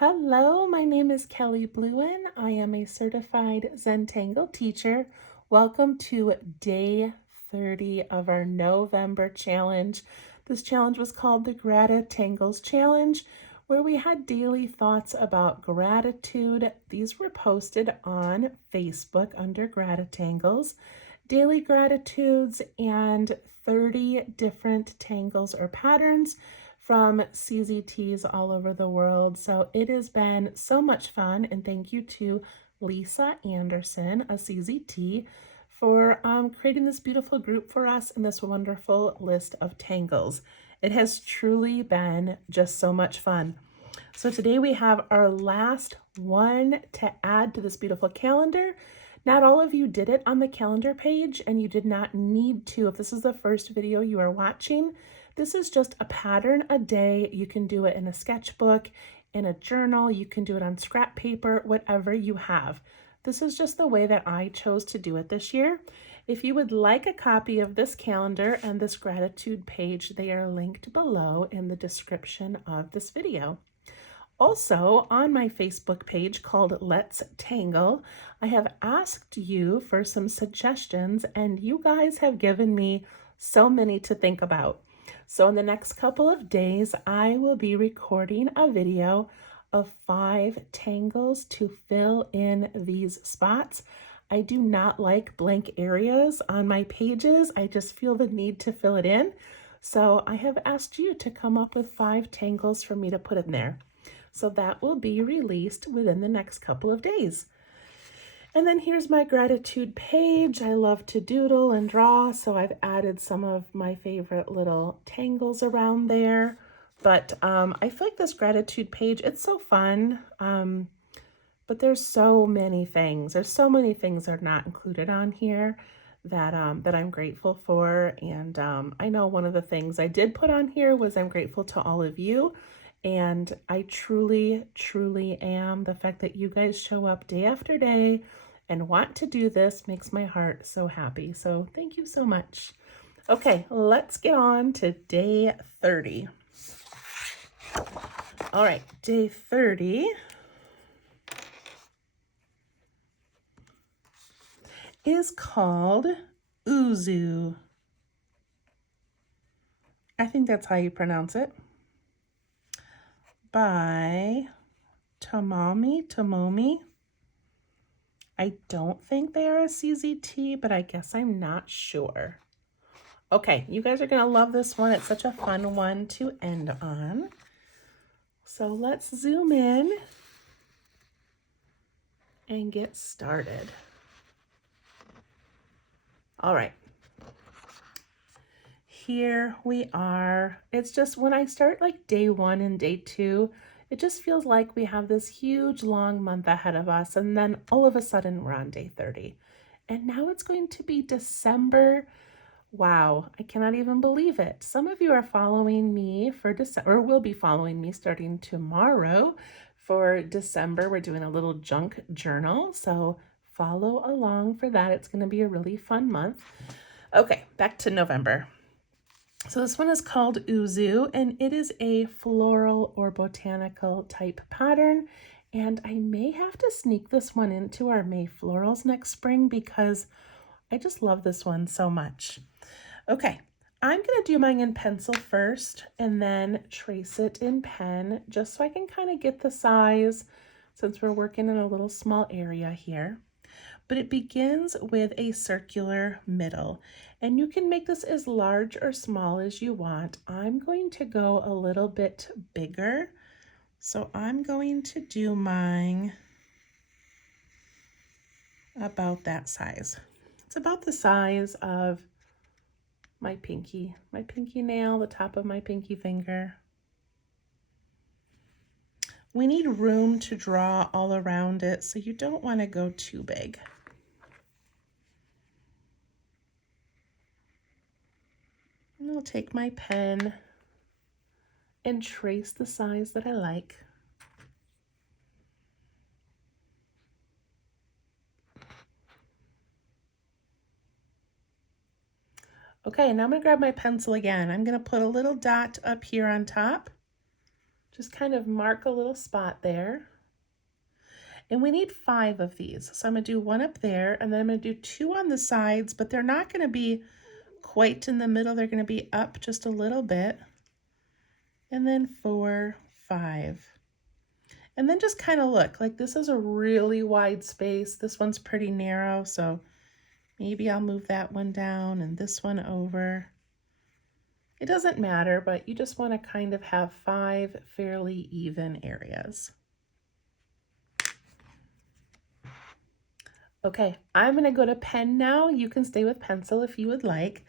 Hello, my name is Kelly Bluen. I am a certified Zentangle teacher. Welcome to day 30 of our November challenge. This challenge was called the GratitangleZ challenge, where we had daily thoughts about gratitude. These were posted on Facebook under GratitangleZ, daily gratitudes, and 30 different tangles or patterns from CZTs all over the world. So it has been so much fun, and thank you to Lisa Anderson, a CZT, for creating this beautiful group for us and this wonderful list of tangles. It has truly been just so much fun. So today we have our last one to add to this beautiful calendar. Not all of you did it on the calendar page, and you did not need to. If this is the first video you are watching, this is just a pattern a day. You can do it in a sketchbook, in a journal, you can do it on scrap paper, whatever you have. This is just the way that I chose to do it this year. If you would like a copy of this calendar and this gratitude page, they are linked below in the description of this video. Also, on my Facebook page called Let's Tangle, I have asked you for some suggestions, and you guys have given me so many to think about. So in the next couple of days, I will be recording a video of 5 tangles to fill in these spots. I do not like blank areas on my pages. I just feel the need to fill it in. So I have asked you to come up with 5 tangles for me to put in there. So that will be released within the next couple of days. And then here's my gratitude page. I love to doodle and draw, so I've added some of my favorite little tangles around there. But I feel like this gratitude page, it's so fun. But there's so many things. There's so many things that are not included on here that I'm grateful for. And I know one of the things I did put on here was I'm grateful to all of you. And I truly, truly am. The fact that you guys show up day after day and want to do this makes my heart so happy. So thank you so much. Okay, let's get on to day 30. All right, day 30 is called Uzu. I think that's how you pronounce it. By Tomomi. I don't think they are a CZT, but I guess I'm not sure. Okay, you guys are gonna love this one. It's such a fun one to end on. So let's zoom in and get started. All right. Here we are. It's just when I start like day 1 and day 2, it just feels like we have this huge long month ahead of us, and then all of a sudden we're on day 30. And now it's going to be December. Wow, I cannot even believe it. Some of you are following me for December, or will be following me starting tomorrow for December. We're doing a little junk journal, so follow along for that. It's going to be a really fun month. Okay, back to November. So this one is called Uzu, and it is a floral or botanical type pattern. And I may have to sneak this one into our May florals next spring because I just love this one so much. Okay, I'm going to do mine in pencil first and then trace it in pen just so I can kind of get the size since we're working in a little small area here. But it begins with a circular middle, and you can make this as large or small as you want. I'm going to go a little bit bigger, so I'm going to do mine about that size. It's about the size of my pinky nail, the top of my pinky finger. We need room to draw all around it, so you don't want to go too big. And I'll take my pen and trace the size that I like. Okay, now I'm going to grab my pencil again. I'm going to put a little dot up here on top, Just kind of mark a little spot there. And we need 5 of these. So I'm going to do 1 up there, and then I'm going to do 2 on the sides, but they're not going to be quite in the middle. They're going to be up just a little bit. And then 4, 5. And then just kind of look, like this is a really wide space. This one's pretty narrow, so maybe I'll move that one down and this one over. It doesn't matter, but you just want to kind of have 5 fairly even areas. Okay, I'm going to go to pen now. You can stay with pencil if you would like,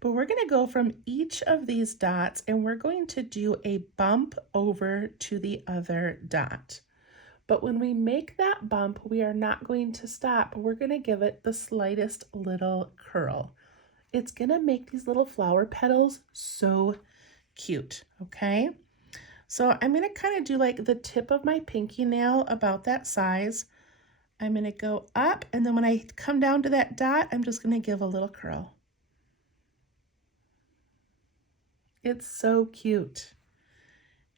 but we're going to go from each of these dots and we're going to do a bump over to the other dot. But when we make that bump, we are not going to stop. We're going to give it the slightest little curl. It's going to make these little flower petals so cute, okay? So I'm going to kind of do like the tip of my pinky nail about that size. I'm going to go up, and then when I come down to that dot, I'm just going to give a little curl. It's so cute.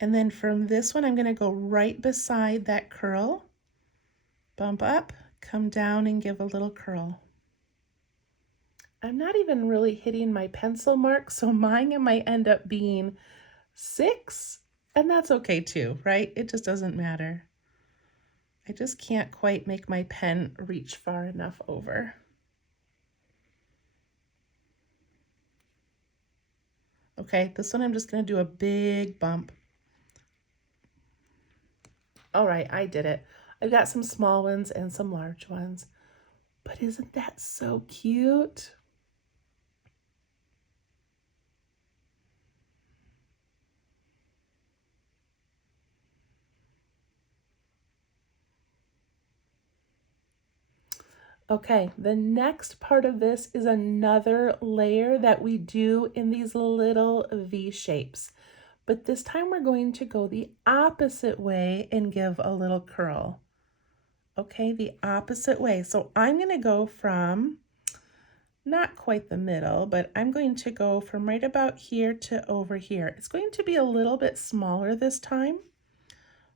And then from this one, I'm going to go right beside that curl, bump up, come down, and give a little curl. I'm not even really hitting my pencil mark, so mine might end up being 6, and that's okay too, right? It just doesn't matter. I just can't quite make my pen reach far enough over. Okay, this one I'm just going to do a big bump. All right, I did it. I've got some small ones and some large ones. But isn't that so cute? Okay, the next part of this is another layer that we do in these little V shapes. But this time we're going to go the opposite way and give a little curl. Okay, the opposite way. So I'm going to go from not quite the middle, but I'm going to go from right about here to over here. It's going to be a little bit smaller this time.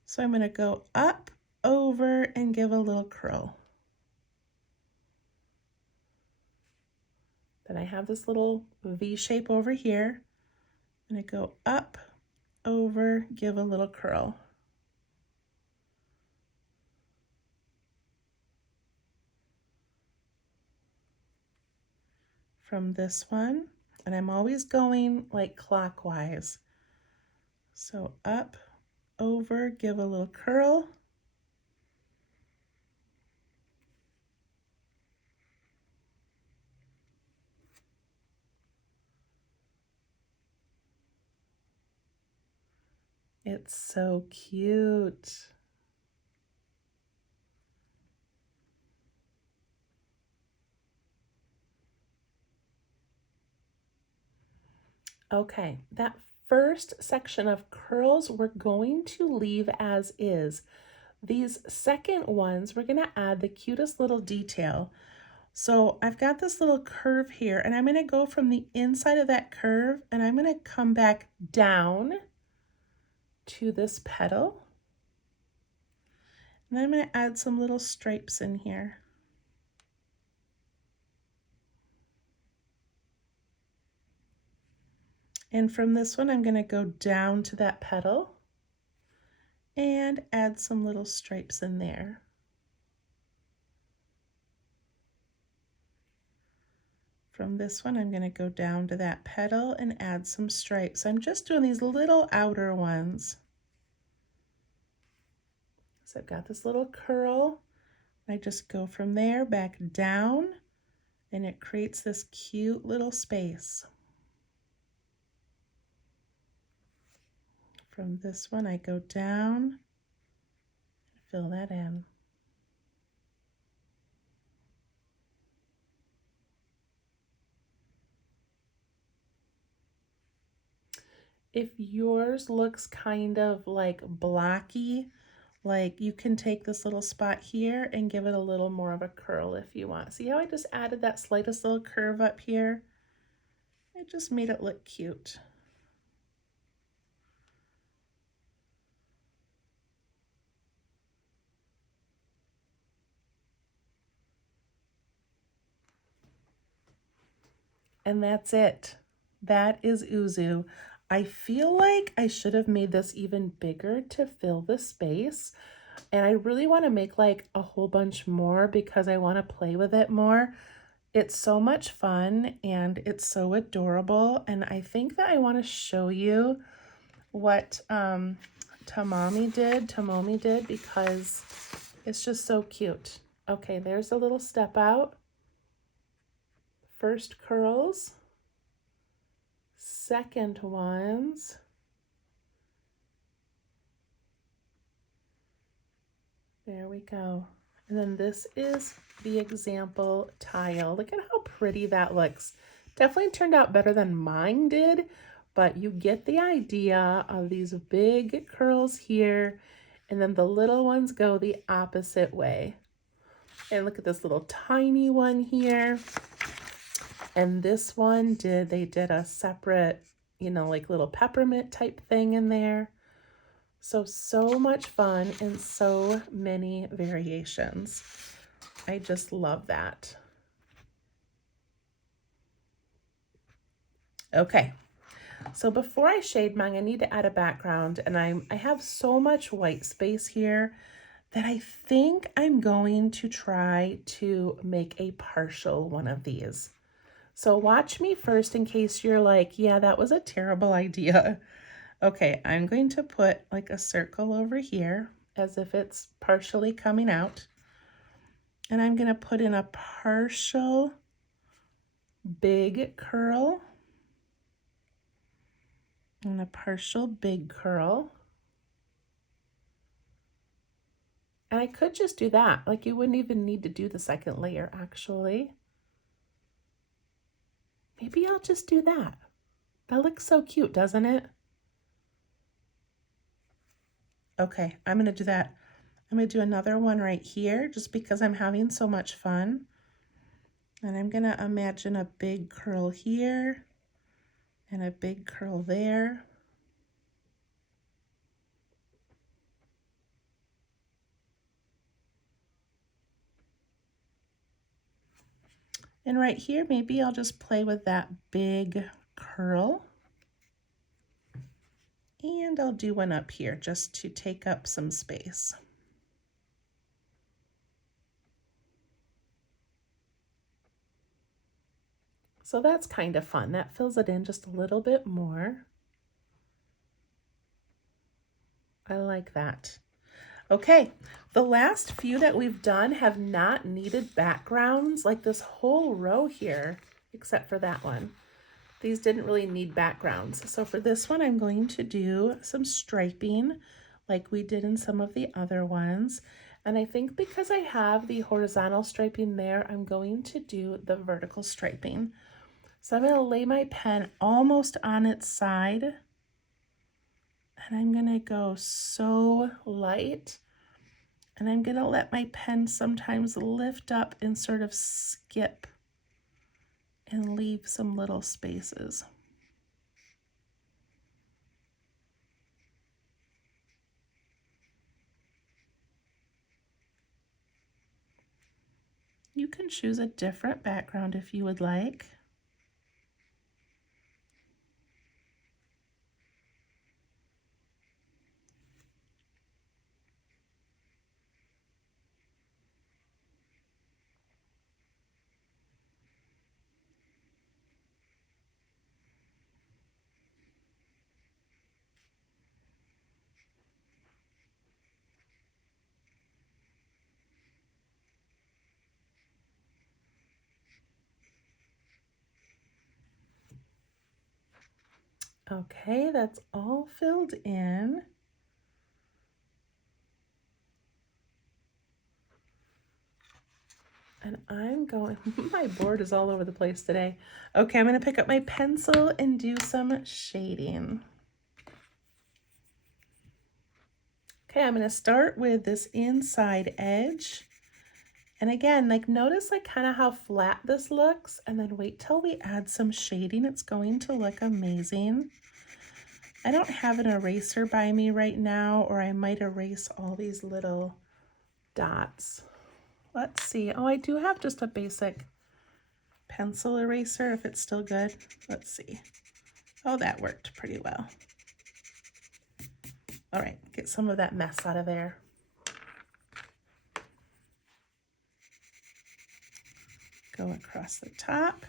So I'm going to go up, over, and give a little curl. Then I have this little V shape over here. I'm going to go up, over, give a little curl. From this one, and I'm always going like clockwise. So up, over, give a little curl. It's so cute. Okay, that first section of curls we're going to leave as is. These second ones, we're going to add the cutest little detail. So I've got this little curve here, and I'm going to go from the inside of that curve, and I'm going to come back down to this petal. And then I'm going to add some little stripes in here. And from this one, I'm going to go down to that petal and add some little stripes in there. From this one, I'm going to go down to that petal and add some stripes. I'm just doing these little outer ones. So I've got this little curl. I just go from there back down, and it creates this cute little space. From this one, I go down and fill that in. If yours looks kind of like blocky, like you can take this little spot here and give it a little more of a curl if you want. See how I just added that slightest little curve up here? It just made it look cute. And that's it. That is Uzu. I feel like I should have made this even bigger to fill the space. And I really want to make like a whole bunch more because I want to play with it more. It's so much fun and it's so adorable. And I think that I want to show you what Tomomi did because it's just so cute. Okay, there's a little step out. First curls. Second ones. There we go. And then this is the example tile. Look at how pretty that looks. Definitely turned out better than mine did, but you get the idea of these big curls here, and then the little ones go the opposite way. And look at this little tiny one here. And this one they did a separate, you know, like little peppermint type thing in there. So much fun and so many variations. I just love that. Okay, so before I shade mine, I need to add a background, and I have so much white space here that I think I'm going to try to make a partial one of these. So watch me first in case you're like, yeah, that was a terrible idea. Okay, I'm going to put like a circle over here as if it's partially coming out. And I'm going to put in a partial big curl and a partial big curl. And I could just do that. Like you wouldn't even need to do the second layer actually. Maybe I'll just do that. That looks so cute, doesn't it? Okay, I'm going to do that. I'm going to do another one right here just because I'm having so much fun. And I'm going to imagine a big curl here and a big curl there. And right here, maybe I'll just play with that big curl. And I'll do one up here just to take up some space. So that's kind of fun. That fills it in just a little bit more. I like that. Okay, the last few that we've done have not needed backgrounds, like this whole row here, except for that one. These didn't really need backgrounds. So for this one, I'm going to do some striping like we did in some of the other ones. And I think because I have the horizontal striping there, I'm going to do the vertical striping. So I'm going to lay my pen almost on its side. And I'm going to go so light. And I'm going to let my pen sometimes lift up and sort of skip and leave some little spaces. You can choose a different background if you would like. Okay, that's all filled in. And I'm going, my board is all over the place today. Okay, I'm going to pick up my pencil and do some shading. Okay, I'm going to start with this inside edge. And again, like notice like kind of how flat this looks, and then wait till we add some shading. It's going to look amazing. I don't have an eraser by me right now, or I might erase all these little dots. Let's see. Oh, I do have just a basic pencil eraser if it's still good. Let's see. Oh, that worked pretty well. All right, get some of that mess out of there. Go across the top,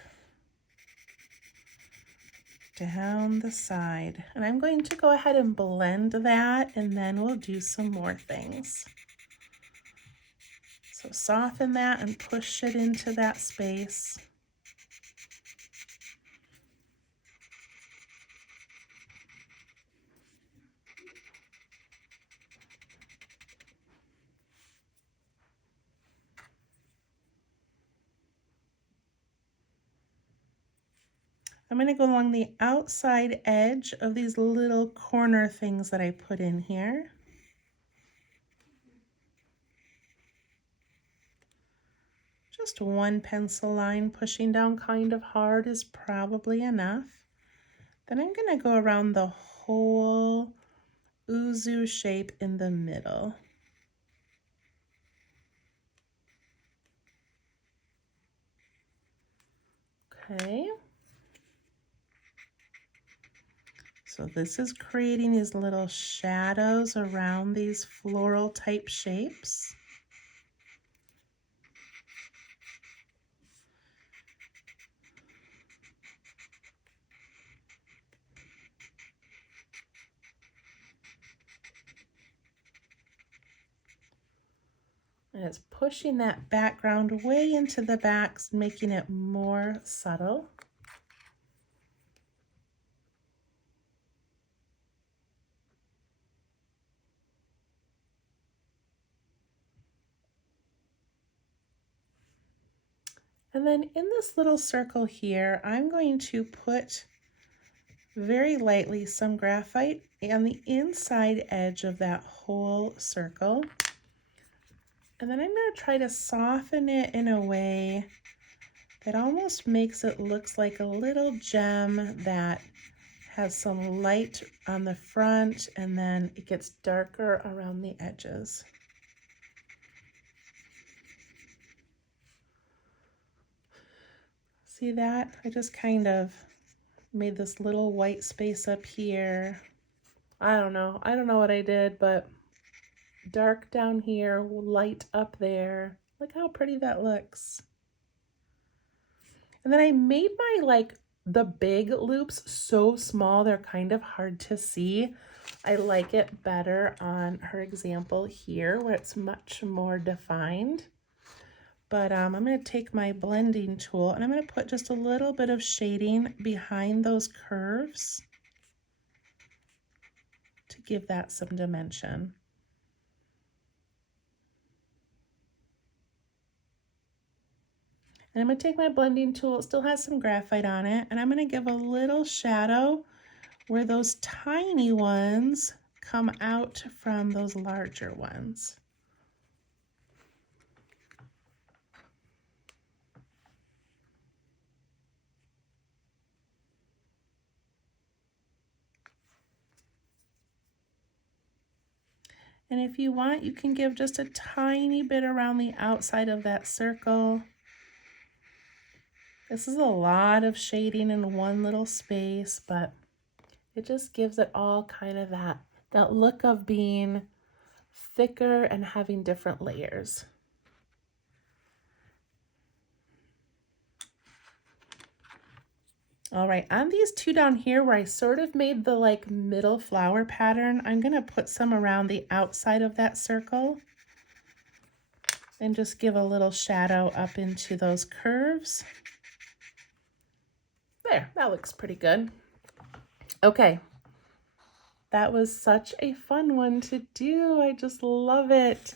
down the side. And I'm going to go ahead and blend that, and then we'll do some more things. So soften that and push it into that space. I'm going to go along the outside edge of these little corner things that I put in here. Just one pencil line pushing down kind of hard is probably enough. Then I'm going to go around the whole uzu shape in the middle. Okay. So this is creating these little shadows around these floral type shapes. And it's pushing that background way into the backs, making it more subtle. And then in this little circle here, I'm going to put very lightly some graphite on the inside edge of that whole circle. And then I'm going to try to soften it in a way that almost makes it look like a little gem that has some light on the front and then it gets darker around the edges. See that? I just kind of made this little white space up here. I don't know what I did, but dark down here, light up there. Look how pretty that looks. And then I made my the big loops so small they're kind of hard to see. I like it better on her example here where it's much more defined. But I'm going to take my blending tool and I'm going to put just a little bit of shading behind those curves to give that some dimension. And I'm going to take my blending tool, it still has some graphite on it, and I'm going to give a little shadow where those tiny ones come out from those larger ones. And if you want, you can give just a tiny bit around the outside of that circle. This is a lot of shading in one little space, but it just gives it all kind of that look of being thicker and having different layers. All right, on these two down here where I sort of made the middle flower pattern, I'm gonna put some around the outside of that circle and just give a little shadow up into those curves. There, that looks pretty good. Okay, that was such a fun one to do. I just love it.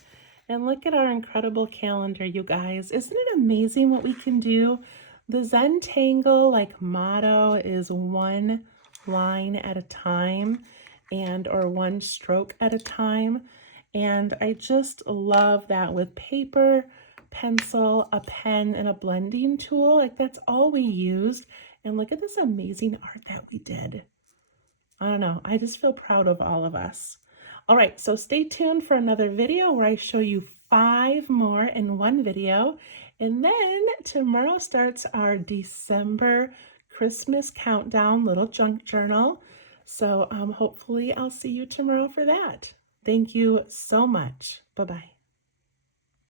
And look at our incredible calendar, you guys. Isn't it amazing what we can do? The Zentangle motto is one line at a time or one stroke at a time. And I just love that with paper, pencil, a pen, and a blending tool. That's all we used. And look at this amazing art that we did. I don't know. I just feel proud of all of us. All right, so stay tuned for another video where I show you 5 more in one video. And then tomorrow starts our December Christmas countdown little junk journal. So hopefully I'll see you tomorrow for that. Thank you so much. Bye-bye.